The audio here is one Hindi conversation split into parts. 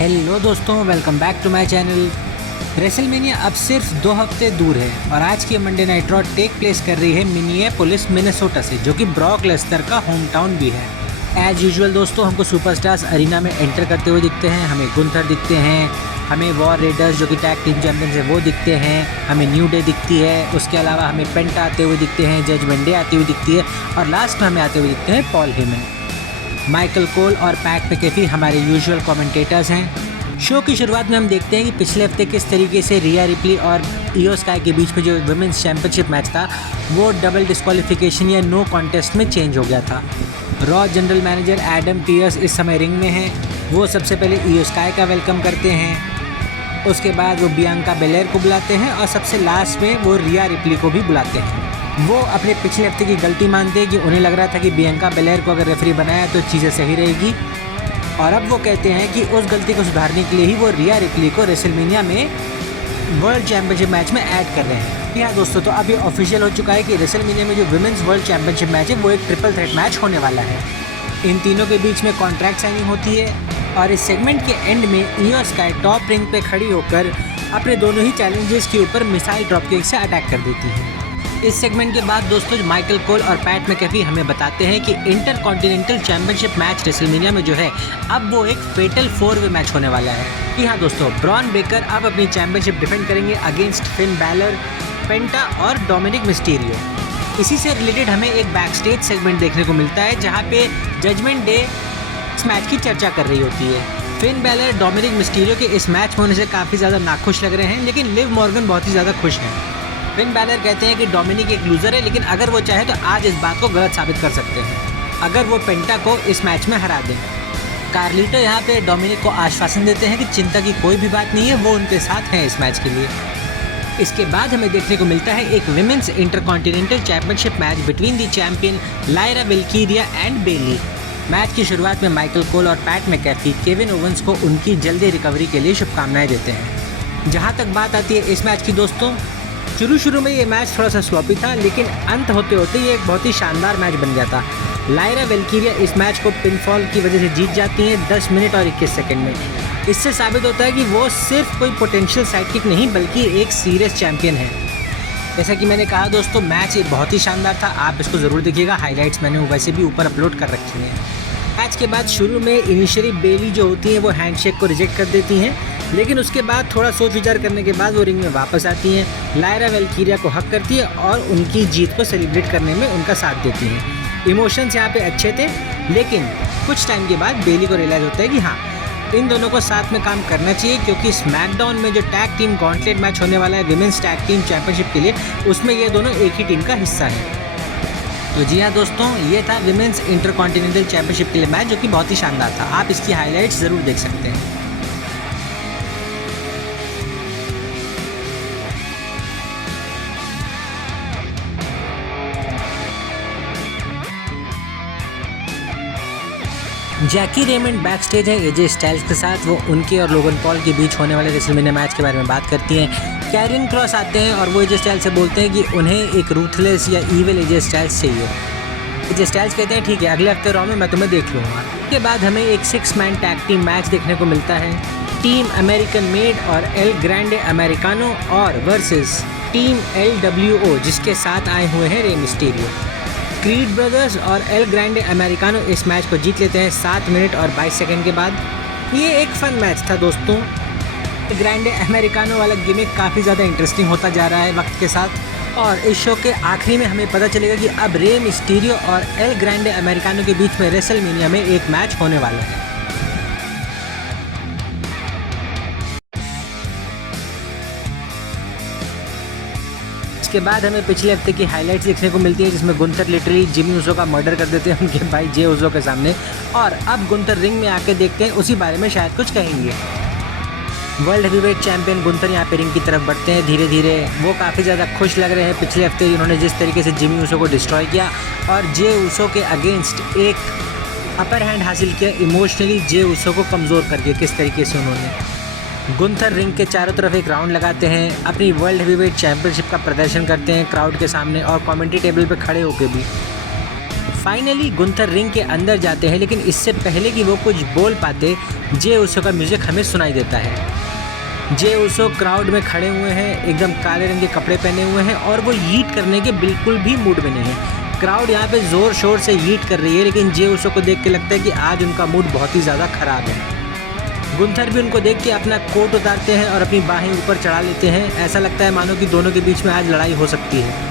हेलो दोस्तों, welcome back to my channel. WrestleMania अब सिर्फ 2 हफ्ते दूर है और आज की Monday night Raw take place कर रही है मिनियापोलिस मिनेसोटा से, जो कि ब्रॉक लेसनर का होम टाउन भी है। एज यूजुअल दोस्तों, हमको सुपरस्टार्स अरीना में एंटर करते हुए दिखते हैं। हमें गुंथर दिखते हैं, हमें वॉर रेडर्स जो कि टैग टीम चैंपियंस है वो दिखते हैं, हमें न्यू डे दिखती है, उसके अलावा हमें पेंटा आते हुए दिखते हैं, जजमेंट डे आती हुई दिखती है और लास्ट में हमें आते हुए दिखते हैं पॉल हेमन। माइकल कोल और पैट मैकेफी हमारे यूजुअल कमेंटेटर्स हैं। शो की शुरुआत में हम देखते हैं कि पिछले हफ्ते किस तरीके से रिया रिप्ली और इयो स्काई के बीच में जो वुमेन्स चैंपियनशिप मैच था वो डबल डिस्क्वालिफिकेशन या नो कॉन्टेस्ट में चेंज हो गया था। Raw general manager Adam Pearce इस समय रिंग में हैं। वो सबसे पहले इयो स्काई का वेलकम करते हैं, उसके बाद वो बियांका बेलेयर को बुलाते हैं और सबसे लास्ट में वो रिया रिप्ली को भी बुलाते हैं। वो अपने पिछले हफ्ते की गलती मानते हैं कि उन्हें लग रहा था कि बियांका बेलेयर को अगर रेफरी बनाया तो चीज़ें सही रहेगी, और अब वो कहते हैं कि उस गलती को सुधारने के लिए ही वो रिया रिप्ली को रेसलमेनिया में वर्ल्ड चैंपियनशिप मैच में ऐड कर रहे हैं। जी हाँ दोस्तों, तो अब ये ऑफिशियल हो चुका है कि रेसलमेनिया में जो वुमेन्स वर्ल्ड चैंपियनशिप मैच है वो एक ट्रिपल थ्रेट मैच होने वाला है। इन तीनों के बीच में कॉन्ट्रैक्ट साइनिंग होती है और इस सेगमेंट के एंड में इयो स्काई टॉप रिंग पे खड़ी होकर अपने दोनों ही चैलेंजर्स के ऊपर मिसाइल ड्रॉप किक से अटैक कर देती है। इस सेगमेंट के बाद दोस्तों माइकल कोल और पैट मैकेफी हमें बताते हैं कि inter continental championship match WrestleMania में जो है अब वो एक फेटल 4-वे मैच होने वाला है। जी हाँ दोस्तों, ब्रॉन बेकर अब अपनी चैंपियनशिप डिफेंड करेंगे अगेंस्ट फिन बैलर, पेंटा और डोमिनिक मिस्टीरियो। इसी से रिलेटेड हमें एक बैकस्टेज सेगमेंट देखने को मिलता है जहाँ पे जजमेंट डे इस मैच की चर्चा कर रही होती है। फिन बैलर डोमिनिक मिस्टीरियो के इस मैच में होने से काफ़ी ज़्यादा नाखुश लग रहे हैं, लेकिन लिव मॉर्गन बहुत ही ज़्यादा खुश हैं। फिन बैलर कहते हैं कि डोमिनिक एक लूज़र है, लेकिन अगर वो चाहे तो आज इस बात को गलत साबित कर सकते हैं अगर वो पेंटा को इस मैच में हरा दें। कार्लिटो यहाँ पे डोमिनिक को आश्वासन देते हैं कि चिंता की कोई भी बात नहीं है, वो उनके साथ हैं इस मैच के लिए। इसके बाद हमें देखने को मिलता है एक women's intercontinental championship match between the champion Lyra Valkyria and Bayley. Match की शुरुआत में माइकल कोल और पैट मैकेफी केविन ओवेंस को उनकी जल्दी रिकवरी के लिए शुभकामनाएं देते हैं। जहाँ तक बात आती है इस मैच की दोस्तों, शुरू में ये मैच थोड़ा सा स्लॉपी था, लेकिन अंत होते होते ये एक बहुत ही शानदार मैच बन गया था। लायरा वेल्कीरिया इस मैच को पिनफॉल की वजह से जीत जाती हैं 10 मिनट और 21 सेकंड में। इससे साबित होता है कि वो सिर्फ कोई पोटेंशियल साइडकिक नहीं बल्कि एक सीरियस चैंपियन है। जैसा कि मैंने कहा दोस्तों, मैच ये बहुत ही शानदार था। आप इसको ज़रूर देखिएगा, हाईलाइट्स मैंने वैसे भी ऊपर अपलोड कर रखी हैं। मैच के बाद शुरू में इनिशियली बेली जो होती हैं वो हैंडशेक को रिजेक्ट कर देती हैं, लेकिन उसके बाद थोड़ा सोच विचार करने के बाद वो रिंग में वापस आती हैं। लायरा वेल्कीरिया को हक करती है और उनकी जीत को सेलिब्रेट करने में उनका साथ देती हैं। इमोशंस यहाँ पे अच्छे थे, लेकिन कुछ टाइम के बाद बेली को रियलाइज़ होता है कि हाँ, इन दोनों को साथ में काम करना चाहिए, क्योंकि स्मैकडाउन में जो टैग टीम गॉन्टलेट मैच होने वाला है विमेंस टैग टीम चैंपियनशिप के लिए, उसमें ये दोनों एक ही टीम का हिस्सा है। तो जी हाँ दोस्तों, ये था विमेंस इंटरकॉन्टिनेंटल चैंपियनशिप के लिए मैच, जो कि बहुत ही शानदार था। आप इसकी हाईलाइट्स ज़रूर देख सकते हैं। जैकी रेमंड बैक स्टेज है एजे स्टाइल्स के साथ। वो उनके और लोगन पॉल के बीच होने वाले रेसलमेनिया मैच के बारे में बात करती हैं। कैरियन क्रॉस आते हैं और वो एजे स्टाइल्स से बोलते हैं कि उन्हें एक रूथलेस या ईविल एजे स्टाइल्स चाहिए। एजे स्टाइल्स कहते हैं ठीक है, अगले हफ्ते रॉ में मैं तुम्हें देख लूँगा। उसके बाद हमें एक 6 मैन टैग टीम मैच देखने को मिलता है। टीम अमेरिकन मेड और एल ग्रैंडे अमेरिकानो और वर्सेस टीम LWO, जिसके साथ आए हुए हैं रे मिस्टीरियो। क्रीड ब्रदर्स और एल ग्रैंडे अमेरिकानो इस मैच को जीत लेते हैं 7 मिनट और 22 सेकंड के बाद। ये एक फन मैच था दोस्तों। ग्रैंडे अमेरिकानो वाला गिमिक काफ़ी ज़्यादा इंटरेस्टिंग होता जा रहा है वक्त के साथ, और इस शो के आखिरी में हमें पता चलेगा कि अब रे मिस्टीरियो और एल ग्रैंडे अमेरिकानो के बीच में रेसलमेनिया में एक मैच होने वाला है। इसके बाद हमें पिछले हफ्ते की हाइलाइट्स देखने को मिलती है, जिसमें गुंथर लिटरली जिमी ऊसो का मर्डर कर देते हैं उनके भाई जे ऊसो के सामने, और अब गुंथर रिंग में आके देखते हैं उसी बारे में शायद कुछ कहेंगे। वर्ल्ड हेवीवेट चैंपियन गुंथर यहाँ पे रिंग की तरफ बढ़ते हैं धीरे धीरे। वो काफ़ी ज़्यादा खुश लग रहे हैं पिछले हफ्ते उन्होंने जिस तरीके से जिमी ऊसो को डिस्ट्रॉय किया और जे ऊसो के अगेंस्ट एक अपर हैंड हासिल किया, इमोशनली जे ऊसो को कमज़ोर करके किस तरीके से उन्होंने। गुंथर रिंग के चारों तरफ एक राउंड लगाते हैं, अपनी वर्ल्ड हेवीवेट चैंपियनशिप का प्रदर्शन करते हैं क्राउड के सामने और कमेंट्री टेबल पे खड़े होकर भी। फाइनली गुंथर रिंग के अंदर जाते हैं, लेकिन इससे पहले कि वो कुछ बोल पाते जे उसो का म्यूज़िक हमें सुनाई देता है। जे उसो क्राउड में खड़े हुए हैं, एकदम काले रंग के कपड़े पहने हुए हैं और वो यीट करने के बिल्कुल भी मूड में नहीं है। क्राउड यहाँ पे ज़ोर शोर से यीट कर रही है, लेकिन जे उसो को देख के लगता है कि आज उनका मूड बहुत ही ज़्यादा ख़राब है। गुंथर भी उनको देख के अपना कोट उतारते हैं और अपनी बाहें ऊपर चढ़ा लेते हैं। ऐसा लगता है मानो कि दोनों के बीच में आज लड़ाई हो सकती है।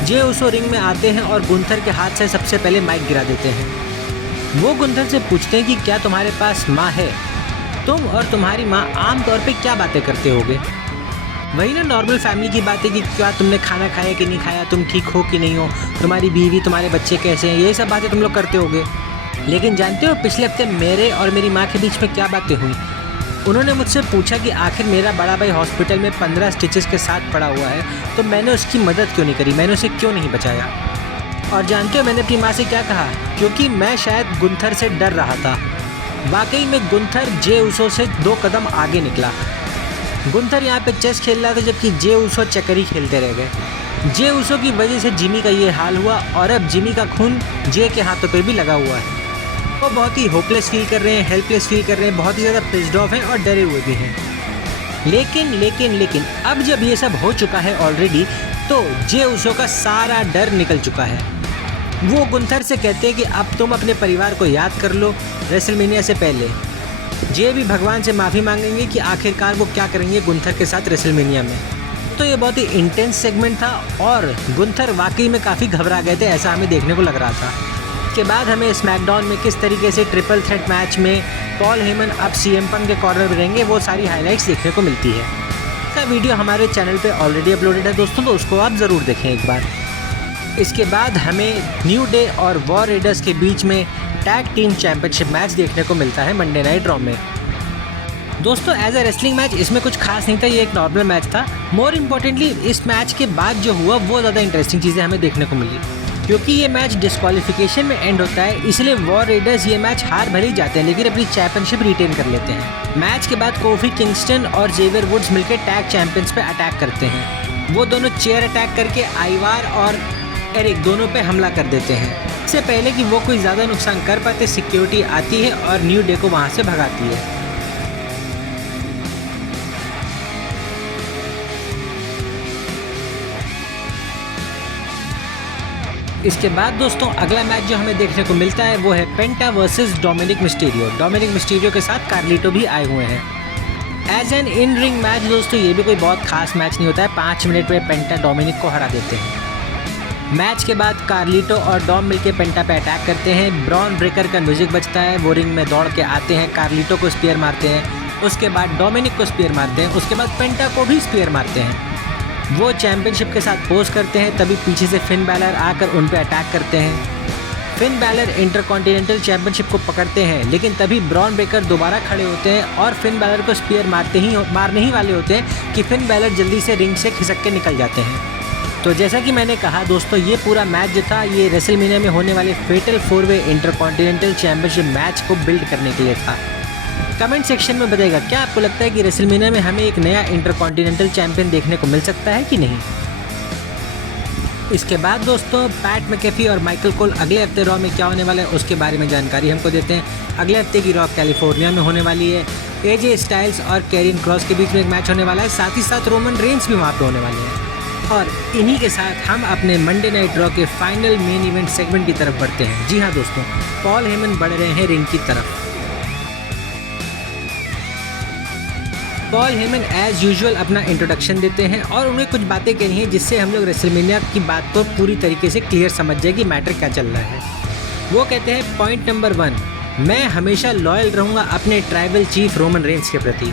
जे उसो रिंग में आते हैं और गुंथर के हाथ से सबसे पहले माइक गिरा देते हैं। वो गुंथर से पूछते हैं कि क्या तुम्हारे पास माँ है? तुम और तुम्हारी माँ आमतौर पे क्या बातें करते होगे? वही ना नॉर्मल फैमिली की बातें कि क्या तुमने खाना खाया कि नहीं खाया, तुम ठीक हो कि नहीं हो, तुम्हारी बीवी तुम्हारे बच्चे कैसे हैं, ये सब बातें तुम लोग करते होगे। लेकिन जानते हो पिछले हफ्ते मेरे और मेरी माँ के बीच में क्या बातें हुई? उन्होंने मुझसे पूछा कि आखिर मेरा बड़ा भाई हॉस्पिटल में 15 स्टिचेस के साथ पड़ा हुआ है, तो मैंने उसकी मदद क्यों नहीं करी, मैंने उसे क्यों नहीं बचाया। और जानते हो मैंने अपनी माँ से क्या कहा? क्योंकि मैं शायद गुंथर से डर रहा था। वाकई में गुंथर जे उसो से 2 कदम आगे निकला। गुंथर यहाँ पे चेस खेल रहा था, जबकि जे उसो चकरी खेलते रह गए। जे उसो की वजह से जिमी का ये हाल हुआ और अब जिमी का खून जे के हाथों पे भी लगा हुआ है। वो बहुत ही होपलेस फील कर रहे हैं, हेल्पलेस फील कर रहे हैं, बहुत ही ज़्यादा पिस्ड ऑफ हैं और डरे हुए भी हैं। लेकिन अब जब ये सब हो चुका है ऑलरेडी, तो जे उसो का सारा डर निकल चुका है। वो गुंथर से कहते हैं कि अब तुम अपने परिवार को याद कर लो रेसलमेनिया से पहले। जे भी भगवान से माफ़ी मांगेंगे कि आखिरकार वो क्या करेंगे गुंथर के साथ रेसलमेनिया में। तो ये बहुत ही इंटेंस सेगमेंट था और गुंथर वाकई में काफ़ी घबरा गए थे, ऐसा हमें देखने को लग रहा था। के बाद हमें स्मैकडाउन में किस तरीके से ट्रिपल थ्रेट मैच में पॉल हेमन अब सीएम पंक के कॉर्नर में रहेंगे, वो सारी हाइलाइट्स देखने को मिलती है। इसका वीडियो हमारे चैनल पे ऑलरेडी अपलोडेड है दोस्तों, तो उसको आप ज़रूर देखें एक बार। इसके बाद हमें न्यू डे और वॉर रेडर्स के बीच में टैग टीम चैंपियनशिप मैच देखने को मिलता है मंडे नाइट रॉ में। दोस्तों एज ए रेसलिंग मैच इसमें कुछ खास नहीं था, ये एक नॉर्मल मैच था। मोर इम्पोर्टेंटली इस मैच के बाद जो हुआ वो ज़्यादा इंटरेस्टिंग चीज़ें हमें देखने को मिली, क्योंकि ये मैच डिस्क्वालिफिकेशन में एंड होता है। इसलिए वॉर रेडर्स ये मैच हार भले ही जाते हैं, लेकिन अपनी चैंपियनशिप रिटेन कर लेते हैं। मैच के बाद कोफी किंगस्टन और जेवियर वुड्स मिलकर टैग चैंपियंस पे अटैक करते हैं। वो दोनों चेयर अटैक करके आइवार और एरिक दोनों पे हमला कर देते हैं। इससे पहले कि वो कोई ज़्यादा नुकसान कर पाते, सिक्योरिटी आती है और न्यू डे को वहाँ से भगाती है। इसके बाद दोस्तों अगला मैच जो हमें देखने को मिलता है वो है Penta versus Dominik Mysterio. Dominik Mysterio के साथ कार्लिटो भी आए हुए हैं। As an in ring match दोस्तों ये भी कोई बहुत खास मैच नहीं होता है। 5 मिनट में पेंटा डोमिनिक को हरा देते हैं। मैच के बाद कार्लिटो और डॉम मिलके पेंटा पे अटैक करते हैं। ब्रॉन ब्रेकर का म्यूजिक बजता है, वो रिंग में दौड़ के आते हैं, कार्लिटो को स्पीयर मारते हैं, उसके बाद डोमिनिक को स्पीयर मारते हैं, उसके बाद पेंटा को भी स्पीयर मारते हैं। वो चैंपियनशिप के साथ पोज करते हैं, तभी पीछे से फिन बैलर आकर उन पे अटैक करते हैं। फिन बैलर इंटरकॉन्टिनेंटल चैंपियनशिप को पकड़ते हैं, लेकिन तभी ब्रॉन ब्रेकर दोबारा खड़े होते हैं और फिन बैलर को स्पीयर मारने ही वाले होते हैं कि फिन बैलर जल्दी से रिंग से खिसक के निकल जाते हैं। तो जैसा कि मैंने कहा दोस्तों, ये पूरा मैच जो था ये रेसलमेनिया में होने वाले फेटल 4-वे इंटरकॉन्टिनेंटल चैंपियनशिप मैच को बिल्ड करने के लिए था। कमेंट सेक्शन में बताइएगा क्या आपको लगता है कि रेसलमेनिया में हमें एक नया इंटरकॉन्टिनेंटल चैंपियन देखने को मिल सकता है कि नहीं। इसके बाद दोस्तों पैट मैकेफी और माइकल कोल अगले हफ्ते रॉ में क्या होने वाला है उसके बारे में जानकारी हमको देते हैं। अगले हफ्ते की रॉ कैलिफोर्निया में होने वाली है। एजे स्टाइल्स और कैरियन क्रॉस के बीच में एक मैच होने वाला है, साथ ही साथ रोमन रेंस भी वहाँ पे होने वाले हैं। और इन्हीं के साथ हम अपने मंडे नाइट रॉ के फाइनल मेन इवेंट सेगमेंट की तरफ बढ़ते हैं। जी हाँ दोस्तों, पॉल हेमन बढ़ रहे हैं रिंग की तरफ। पॉल हेमन एज यूजुअल अपना इंट्रोडक्शन देते हैं और उन्हें कुछ बातें कहनी है जिससे हम लोग रेसलमेनिया की बात को पूरी तरीके से क्लियर समझ जाए कि मैटर क्या चल रहा है। वो कहते हैं पॉइंट नंबर 1, मैं हमेशा लॉयल रहूँगा अपने ट्राइबल चीफ रोमन रेंस के प्रति।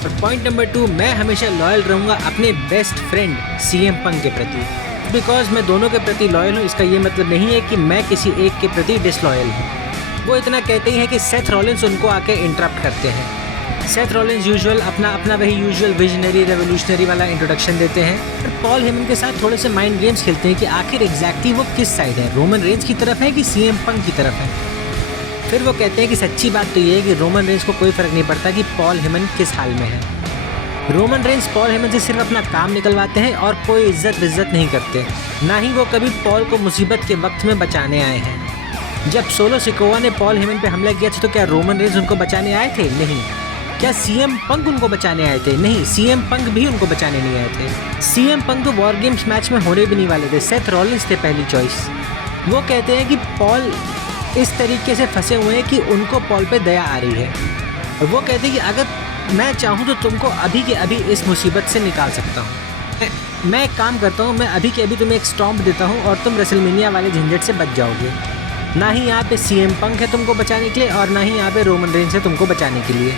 और पॉइंट नंबर 2, मैं हमेशा लॉयल रहूँगा अपने बेस्ट फ्रेंड सीएम पंक के प्रति। बिकॉज मैं दोनों के प्रति लॉयल हूँ, इसका ये मतलब नहीं है कि मैं किसी एक के प्रति डिसलॉयल हूँ। वो इतना कहते ही हैं कि सेथ रॉलिंस उनको आके इंटरप्ट करते हैं। सेथ रॉलिंस यूजुअल अपना वही यूजुअल विजनरी रेवोल्यूशनरी वाला इंट्रोडक्शन देते हैं और पॉल हेमन के साथ थोड़े से माइंड गेम्स खेलते हैं कि आखिर एग्जैक्टली वो किस साइड है, रोमन रेंस की तरफ है कि सीएम पंक की तरफ है। फिर वो कहते हैं कि सच्ची बात तो ये है कि रोमन रेंस को कोई फ़र्क नहीं पड़ता कि पॉल हेमन किस हाल में है। रोमन रेंस पॉल हेमन से सिर्फ अपना काम निकलवाते हैं और कोई इज्जत नहीं करते, ना ही वो कभी पॉल को मुसीबत के वक्त में बचाने आए हैं। जब सोलो सिकोवा ने पॉल हेमन पे हमला किया था तो क्या रोमन रेंज उनको बचाने आए थे? नहीं। क्या सीएम पंक उनको बचाने आए थे? नहीं, सीएम पंक भी उनको बचाने नहीं आए थे। सीएम पंक तो वॉर गेम्स मैच में होने भी नहीं वाले थे, सेथ रॉलिंस थे पहली चॉइस। वो कहते हैं कि पॉल इस तरीके से फंसे हुए हैं कि उनको पॉल पे दया आ रही है। और वो कहते हैं कि अगर मैं चाहूँ तो तुमको अभी के अभी इस मुसीबत से निकाल सकता हूँ। मैं एक काम करता हूँ, मैं अभी के अभी तुम्हें एक स्टॉम्प देता हूँ और तुम रेसलमेनिया वाले झंझट से बच जाओगे। ना ही यहाँ पे सीएम पंक है तुमको बचाने के लिए और ना ही यहाँ पे रोमन रेंज है तुमको बचाने के लिए।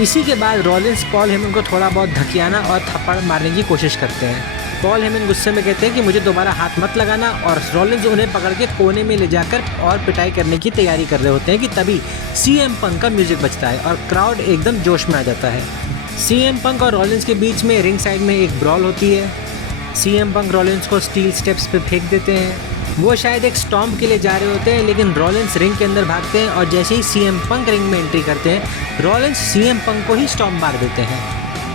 इसी के बाद रॉलिंस पॉल हेमन को थोड़ा बहुत धकियाना और थप्पड़ मारने की कोशिश करते हैं। पॉल हेमन गुस्से में कहते हैं कि मुझे दोबारा हाथ मत लगाना, और रॉलिंस उन्हें पकड़ के कोने में ले जाकर और पिटाई करने की तैयारी कर रहे होते हैं कि तभी सीएम पंक का म्यूजिक बजता है और क्राउड एकदम जोश में आ जाता है। सीएम पंक और रॉलिंस के बीच में रिंग साइड में एक ब्रॉल होती है। सीएम पंक रॉलिंस को स्टील स्टेप्स पे फेंक देते हैं। वो शायद एक स्टॉम्प के लिए जा रहे होते हैं, लेकिन रॉलिंस रिंग के अंदर भागते हैं और जैसे ही सीएम पंक रिंग में एंट्री करते हैं रॉलिंस सीएम पंक को ही स्टॉम्प मार देते हैं।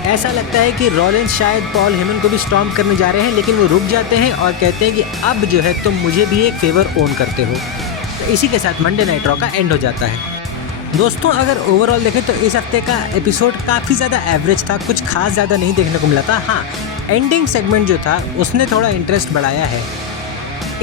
ऐसा लगता है कि रॉलिंस शायद पॉल हेमन को भी स्टॉम्प करने जा रहे हैं, लेकिन वो रुक जाते हैं और कहते हैं कि अब जो है तुम मुझे भी एक फेवर ओन करते हो। तो इसी के साथ मंडे नाइट रॉ का एंड हो जाता है। दोस्तों, अगर ओवरऑल देखें तो इस हफ्ते का एपिसोड काफ़ी ज़्यादा एवरेज था, कुछ खास ज़्यादा नहीं देखने को मिला था। हाँ, एंडिंग सेगमेंट जो था उसने थोड़ा इंटरेस्ट बढ़ाया है।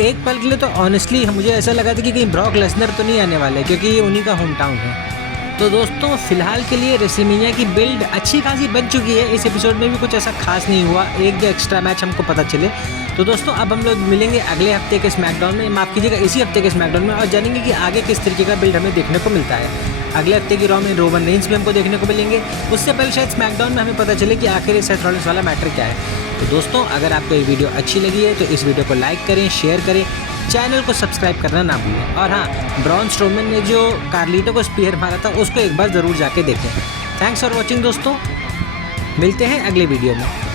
एक पल के लिए तो ऑनेस्टली मुझे ऐसा लगा था कि कहीं ब्रॉक लेसनर तो नहीं आने वाले, क्योंकि ये उन्हीं का होम टाउन है। तो दोस्तों, फिलहाल के लिए रेसलमेनिया की बिल्ड अच्छी खासी बन चुकी है। इस एपिसोड में भी कुछ ऐसा खास नहीं हुआ, एक दो एक्स्ट्रा मैच हमको पता चले। तो दोस्तों, अब हम लोग मिलेंगे अगले हफ्ते के स्मैकडाउन में, माफ़ कीजिएगा इसी हफ्ते के स्मैकडाउन में, और जानेंगे कि आगे किस तरीके का बिल्ड हमें देखने को मिलता है। अगले हफ्ते की रॉ में रोमन रेंज भी हमको देखने को मिलेंगे। उससे पहले शायद स्मैकडाउन में हमें पता चले कि आखिर ये सेथ रॉलिंस वाला मैटर क्या है। तो दोस्तों, अगर आपको ये वीडियो अच्छी लगी है तो इस वीडियो को लाइक करें, शेयर करें, चैनल को सब्सक्राइब करना ना भूलें। और हाँ, ब्रॉन स्ट्रोमन ने जो कार्लिटो को स्पीयर मारा था उसको एक बार ज़रूर जाके देखें। थैंक्स फॉर वॉचिंग दोस्तों, मिलते हैं अगले वीडियो में।